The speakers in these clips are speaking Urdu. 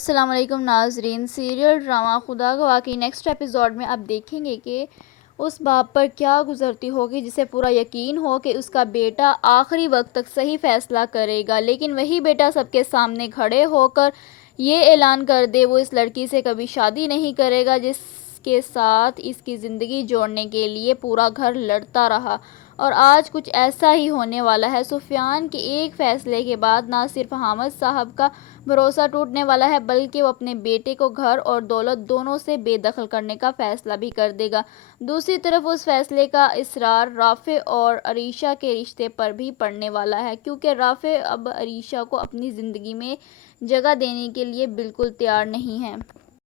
السلام علیکم ناظرین، سیریل ڈرامہ خدا گواہ کی نیکسٹ ایپیسوڈ میں اب دیکھیں گے کہ اس باپ پر کیا گزرتی ہوگی جسے پورا یقین ہو کہ اس کا بیٹا آخری وقت تک صحیح فیصلہ کرے گا، لیکن وہی بیٹا سب کے سامنے کھڑے ہو کر یہ اعلان کر دے وہ اس لڑکی سے کبھی شادی نہیں کرے گا جس کے ساتھ اس کی زندگی جوڑنے کے لیے پورا گھر لڑتا رہا۔ اور آج کچھ ایسا ہی ہونے والا ہے۔ سفیان کے ایک فیصلے کے بعد نہ صرف حامد صاحب کا بھروسہ ٹوٹنے والا ہے بلکہ وہ اپنے بیٹے کو گھر اور دولت دونوں سے بے دخل کرنے کا فیصلہ بھی کر دے گا۔ دوسری طرف اس فیصلے کا اثرات رافع اور عریشہ کے رشتے پر بھی پڑنے والا ہے، کیونکہ رافع اب عریشہ کو اپنی زندگی میں جگہ دینے کے لیے بالکل تیار نہیں ہے۔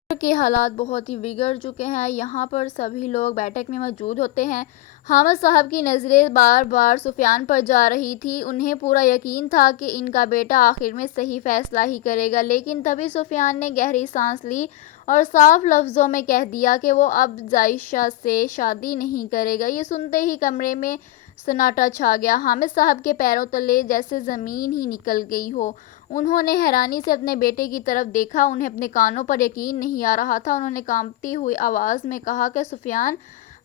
گھر کے حالات بہت ہی بگڑ چکے ہیں۔ یہاں پر سبھی لوگ بیٹھک میں موجود ہوتے ہیں۔ حامد صاحب کی نظریں بار بار سفیان پر جا رہی تھی۔ انہیں پورا یقین تھا کہ ان کا بیٹا آخر میں صحیح فیصلہ ہی کرے گا، لیکن تبھی سفیان نے گہری سانس لی اور صاف لفظوں میں کہہ دیا کہ وہ اب عائشہ سے شادی نہیں کرے گا۔ یہ سنتے ہی کمرے میں سناٹا چھا گیا۔ حامد صاحب کے پیروں تلے جیسے زمین ہی نکل گئی ہو۔ انہوں نے حیرانی سے اپنے بیٹے کی طرف دیکھا۔ انہیں اپنے کانوں پر یقین نہیں آ رہا تھا۔ انہوں نے کانپتی ہوئی آواز میں کہا کہ سفیان،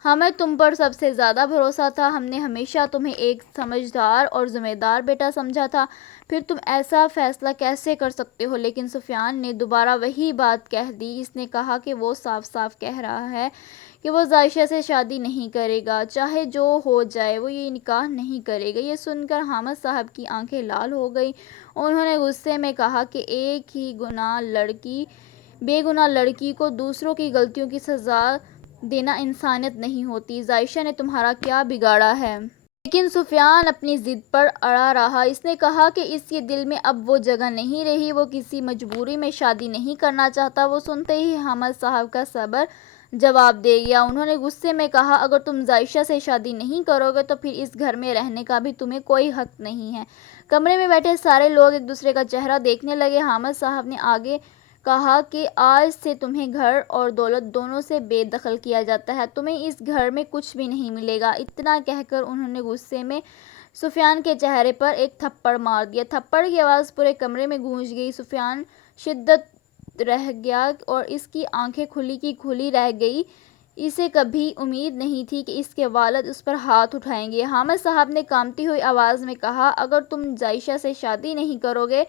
ہمیں تم پر سب سے زیادہ بھروسہ تھا۔ ہم نے ہمیشہ تمہیں ایک سمجھدار اور ذمہ دار بیٹا سمجھا تھا، پھر تم ایسا فیصلہ کیسے کر سکتے ہو؟ لیکن سفیان نے دوبارہ وہی بات کہہ دی۔ اس نے کہا کہ وہ صاف صاف کہہ رہا ہے کہ وہ عائشہ سے شادی نہیں کرے گا، چاہے جو ہو جائے وہ یہ نکاح نہیں کرے گا۔ یہ سن کر حامد صاحب کی آنکھیں لال ہو گئیں۔ انہوں نے غصے میں کہا کہ ایک ہی بے گناہ لڑکی کو دوسروں کی غلطیوں کی سزا دینا انسانیت نہیں ہوتی۔ عائشہ نے تمہارا کیا بگاڑا ہے؟ لیکن سفیان اپنی ضد پر اڑا رہا۔ اس نے کہا کہ اس کے دل میں اب وہ جگہ نہیں رہی، وہ کسی مجبوری میں شادی نہیں کرنا چاہتا۔ وہ سنتے ہی حامد صاحب کا صبر جواب دے گیا۔ انہوں نے غصے میں کہا، اگر تم عائشہ سے شادی نہیں کرو گے تو پھر اس گھر میں رہنے کا بھی تمہیں کوئی حق نہیں ہے۔ کمرے میں بیٹھے سارے لوگ ایک دوسرے کا چہرہ دیکھنے لگے۔ حامد صاحب نے آگے کہا کہ آج سے تمہیں گھر اور دولت دونوں سے بے دخل کیا جاتا ہے، تمہیں اس گھر میں کچھ بھی نہیں ملے گا۔ اتنا کہہ کر انہوں نے غصے میں سفیان کے چہرے پر ایک تھپڑ مار دیا۔ تھپڑ کی آواز پورے کمرے میں گونج گئی۔ سفیان شدید رہ گیا اور اس کی آنکھیں کھلی کی کھلی رہ گئیں۔ اسے کبھی امید نہیں تھی کہ اس کے والد اس پر ہاتھ اٹھائیں گے۔ حامد صاحب نے کانپتی ہوئی آواز میں کہا، اگر تم عائشہ سے شادی نہیں کرو گے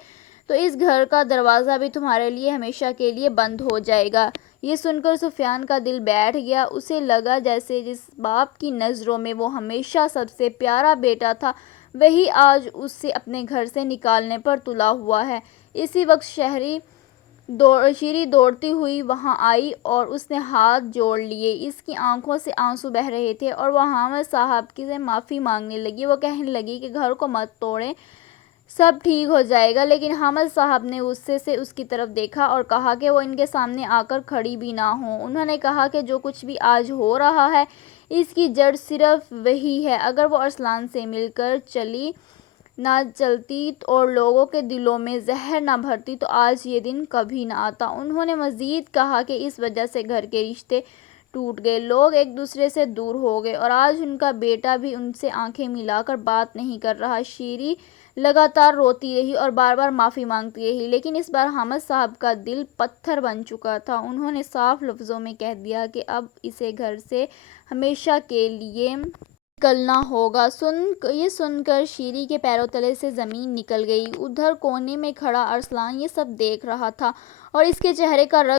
تو اس گھر کا دروازہ بھی تمہارے لیے ہمیشہ کے لیے بند ہو جائے گا۔ یہ سن کر سفیان کا دل بیٹھ گیا۔ اسے لگا جیسے جس باپ کی نظروں میں وہ ہمیشہ سب سے پیارا بیٹا تھا، وہی آج اسے اپنے گھر سے نکالنے پر تلا ہوا ہے۔ اسی وقت شیری دوڑتی ہوئی وہاں آئی اور اس نے ہاتھ جوڑ لیے۔ اس کی آنکھوں سے آنسو بہہ رہے تھے اور وہ حامد صاحب سے معافی مانگنے لگی۔ وہ کہنے لگی کہ گھر کو مت توڑیں، سب ٹھیک ہو جائے گا، لیکن حامد صاحب نے غصے سے اس کی طرف دیکھا اور کہا کہ وہ ان کے سامنے آ کر کھڑی بھی نہ ہو۔ انہوں نے کہا کہ جو کچھ بھی آج ہو رہا ہے اس کی جڑ صرف وہی ہے۔ اگر وہ ارسلان سے مل کر نہ چلتی اور لوگوں کے دلوں میں زہر نہ بھرتی تو آج یہ دن کبھی نہ آتا۔ انہوں نے مزید کہا کہ اس وجہ سے گھر کے رشتے ٹوٹ گئے، لوگ ایک دوسرے سے دور ہو گئے اور آج ان کا بیٹا بھی ان سے آنکھیں ملا کر بات نہیں کر رہا۔ شیری لگاتار روتی رہی اور بار بار معافی مانگتی رہی، لیکن اس بار حامد صاحب کا دل پتھر بن چکا تھا۔ انہوں نے صاف لفظوں میں کہہ دیا کہ اب اسے گھر سے ہمیشہ کے لیے نکلنا ہوگا۔ یہ سن کر شیری کے پیروں تلے سے زمین نکل گئی۔ ادھر کونے میں کھڑا ارسلان یہ سب دیکھ رہا تھا اور اس کے چہرے کا رنگ